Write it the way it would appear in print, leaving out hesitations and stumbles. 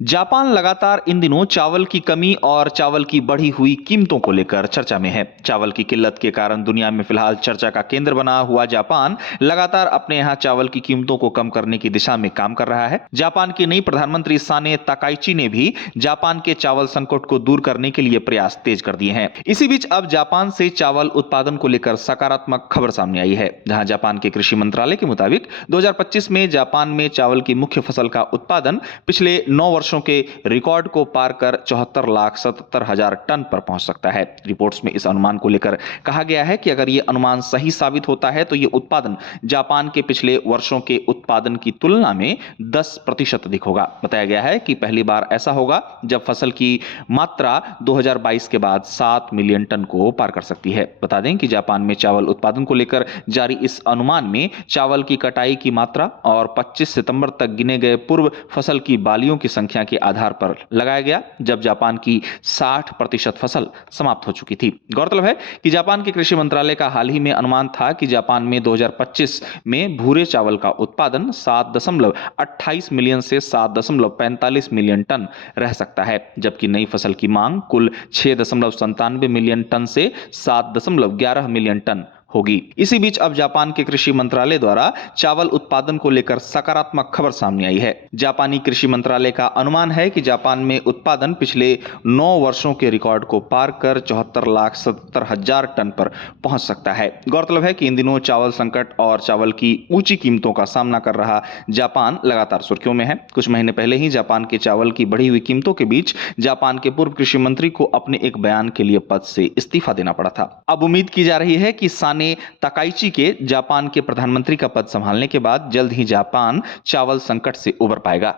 Japan लगातार इन दिनों चावल की कमी और चावल की बढ़ी हुई कीमतों को लेकर चर्चा में है। चावल की किल्लत के कारण दुनिया में फिलहाल चर्चा का केंद्र बना हुआ जापान लगातार अपने यहां चावल की कीमतों को कम करने की दिशा में काम कर रहा है। जापान की नई प्रधानमंत्री साने ताकाइची ने भी जापान के चावल संकट को दूर करने के लिए प्रयास तेज कर दिए हैं। इसी बीच अब जापान से चावल उत्पादन को लेकर सकारात्मक खबर सामने आई है, जहां जापान के कृषि मंत्रालय के मुताबिक 2025 में जापान में चावल की मुख्य फसल का उत्पादन पिछले 9 वर्षों के रिकॉर्ड को पार कर 74,77,000 टन पर पहुंच सकता है। रिपोर्ट्स में इस अनुमान को लेकर कहा गया है कि अगर यह अनुमान सही साबित होता है तो यह उत्पादन जापान के पिछले वर्षों के उत्पादन की तुलना में 10% अधिक होगा। बताया गया है कि पहली बार ऐसा होगा जब फसल की मात्रा 2022 के बाद 7 मिलियन टन को पार कर सकती है। बता दें कि जापान में चावल उत्पादन को लेकर जारी इस अनुमान में चावल की कटाई की मात्रा और 25 सितंबर तक गिने गए पूर्व फसल की बालियों की संख्या के आधार पर लगाया गया, जब जापान की 60% फसल समाप्त हो चुकी थी। गौरतलब है कि जापान के कृषि मंत्रालय का हाल ही में अनुमान था कि जापान में 2025 में भूरे चावल का उत्पादन 7.28 मिलियन से 7.45 मिलियन टन रह सकता है, जबकि नई फसल की मांग कुल 6.97 मिलियन टन से 7.11 मिलियन टन होगी। इसी बीच अब जापान के कृषि मंत्रालय द्वारा चावल उत्पादन को लेकर सकारात्मक खबर सामने आई है। जापानी कृषि मंत्रालय का अनुमान है कि जापान में उत्पादन पिछले 9 वर्षों के रिकॉर्ड को पार कर 74,77,000 टन पर पहुंच सकता है। गौरतलब है कि इन दिनों चावल संकट और चावल की ऊंची कीमतों का सामना कर रहा जापान लगातार सुर्खियों में है। कुछ महीने पहले ही जापान के चावल की बढ़ी हुई कीमतों के बीच जापान के पूर्व कृषि मंत्री को अपने एक बयान के लिए पद से इस्तीफा देना पड़ा था। अब उम्मीद की जा रही है कि ताकाइची के जापान के प्रधानमंत्री का पद संभालने के बाद जल्द ही जापान चावल संकट से उबर पाएगा।